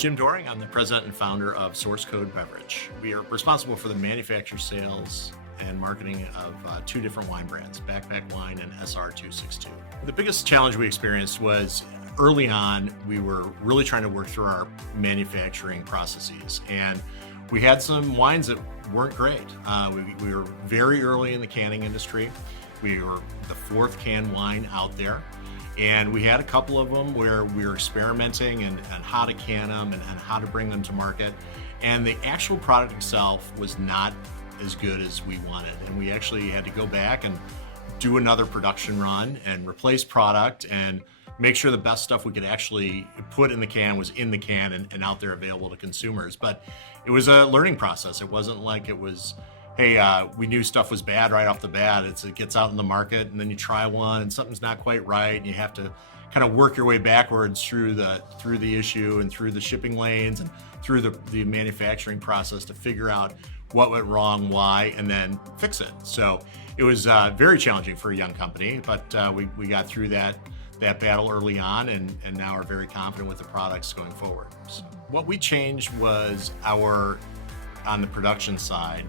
Jim Doehring. I'm the president and founder of Source Code Beverage. We are responsible for the manufacture, sales, and marketing of two different wine brands, Backpack Wine and SR262. The biggest challenge we experienced was early on, we were really trying to work through our manufacturing processes. And we had some wines that weren't great. We were very early in the canning industry. We were the fourth canned wine out there. And we had a couple of them where we were experimenting and how to can them and how to bring them to market. And the actual product itself was not as good as we wanted. And we actually had to go back and do another production run and replace product and make sure the best stuff we could actually put in the can was in the can and out there available to consumers. But it was a learning process. It wasn't like it was, hey, we knew stuff was bad right off the bat. It gets out in the market and then you try one and something's not quite right and you have to kind of work your way backwards through the issue and through the shipping lanes and through the manufacturing process to figure out what went wrong, why, and then fix it. So it was very challenging for a young company, but we got through that battle early on and now are very confident with the products going forward. So what we changed was on the production side,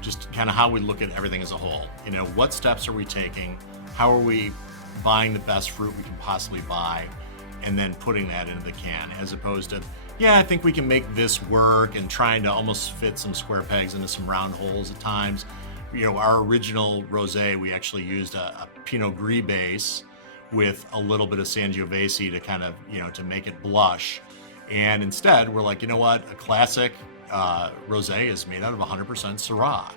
just kind of how we look at everything as a whole. You know, what steps are we taking? How are we buying the best fruit we can possibly buy and then putting that into the can, as opposed to, yeah, I think we can make this work and trying to almost fit some square pegs into some round holes at times. You know, our original rosé, we actually used a Pinot Gris base with a little bit of Sangiovese to kind of, you know, to make it blush. And instead, we're like, you know what, a classic rosé is made out of 100% Syrah.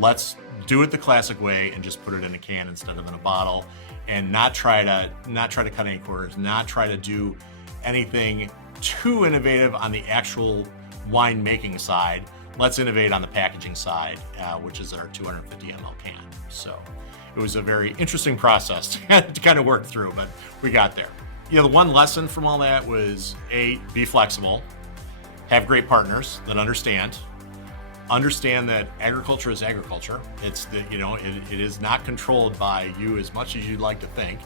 Let's do it the classic way and just put it in a can instead of in a bottle, and not try to cut any corners, not try to do anything too innovative on the actual wine making side. Let's innovate on the packaging side, which is our 250 ml can. So it was a very interesting process to kind of work through, but we got there. You know, the one lesson from all that was be flexible, have great partners that understand that agriculture is agriculture. It's that, you know, it is not controlled by you as much as you'd like to think,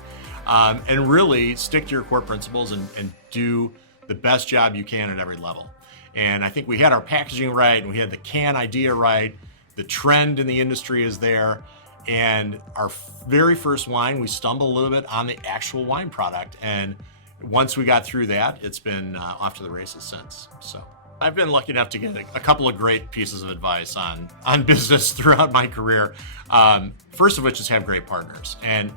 and really stick to your core principles and do the best job you can at every level. And I think we had our packaging right, and we had the can idea right. The trend in the industry is there. And our very first wine, we stumbled a little bit on the actual wine product. And once we got through that, it's been off to the races since. So I've been lucky enough to get a couple of great pieces of advice on business throughout my career. First of which is have great partners, and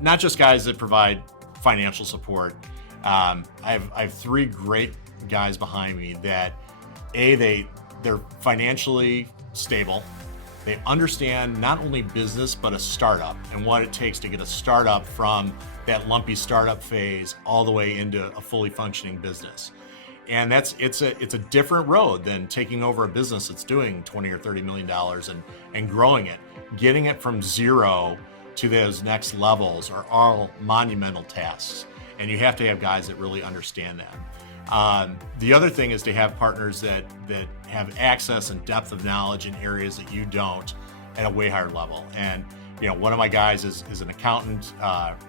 not just guys that provide financial support. I have three great guys behind me that they're financially stable. They understand not only business, but a startup and what it takes to get a startup from that lumpy startup phase all the way into a fully functioning business. And it's a different road than taking over a business that's doing $20 or $30 million and growing it. Getting it from zero to those next levels are all monumental tasks. And you have to have guys that really understand that. The other thing is to have partners that have access and depth of knowledge in areas that you don't at a way higher level. And you know, one of my guys is an accountant.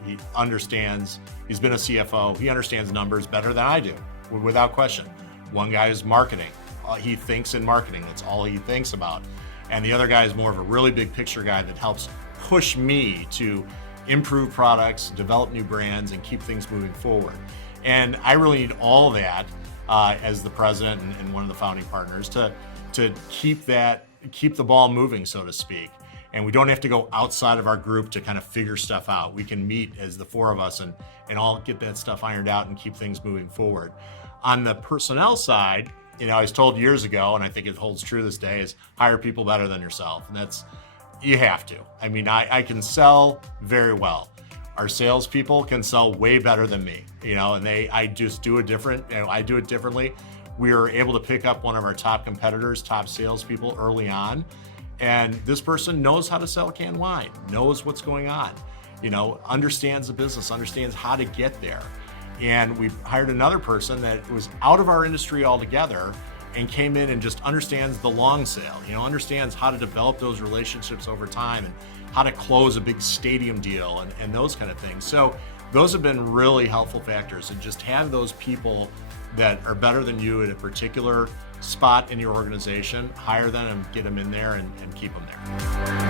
He understands, he's been a CFO, he understands numbers better than I do, without question. One guy is marketing. He thinks in marketing, that's all he thinks about. And the other guy is more of a really big picture guy that helps push me to improve products, develop new brands, and keep things moving forward. And I really need all that as the president and one of the founding partners to keep the ball moving, so to speak. And we don't have to go outside of our group to kind of figure stuff out. We can meet as the four of us and all get that stuff ironed out and keep things moving forward. On the personnel side, you know, I was told years ago, and I think it holds true this day, is hire people better than yourself. And you have to. I mean, I can sell very well. Our salespeople can sell way better than me, you know, and I just do it different. You know, I do it differently. We were able to pick up one of our top competitors, top salespeople early on. And this person knows how to sell canned wine, knows what's going on, you know, understands the business, understands how to get there. And we hired another person that was out of our industry altogether and came in and just understands the long sale, you know, understands how to develop those relationships over time and how to close a big stadium deal and those kind of things. So those have been really helpful factors, and just have those people that are better than you at a particular spot in your organization, hire them and get them in there and keep them there.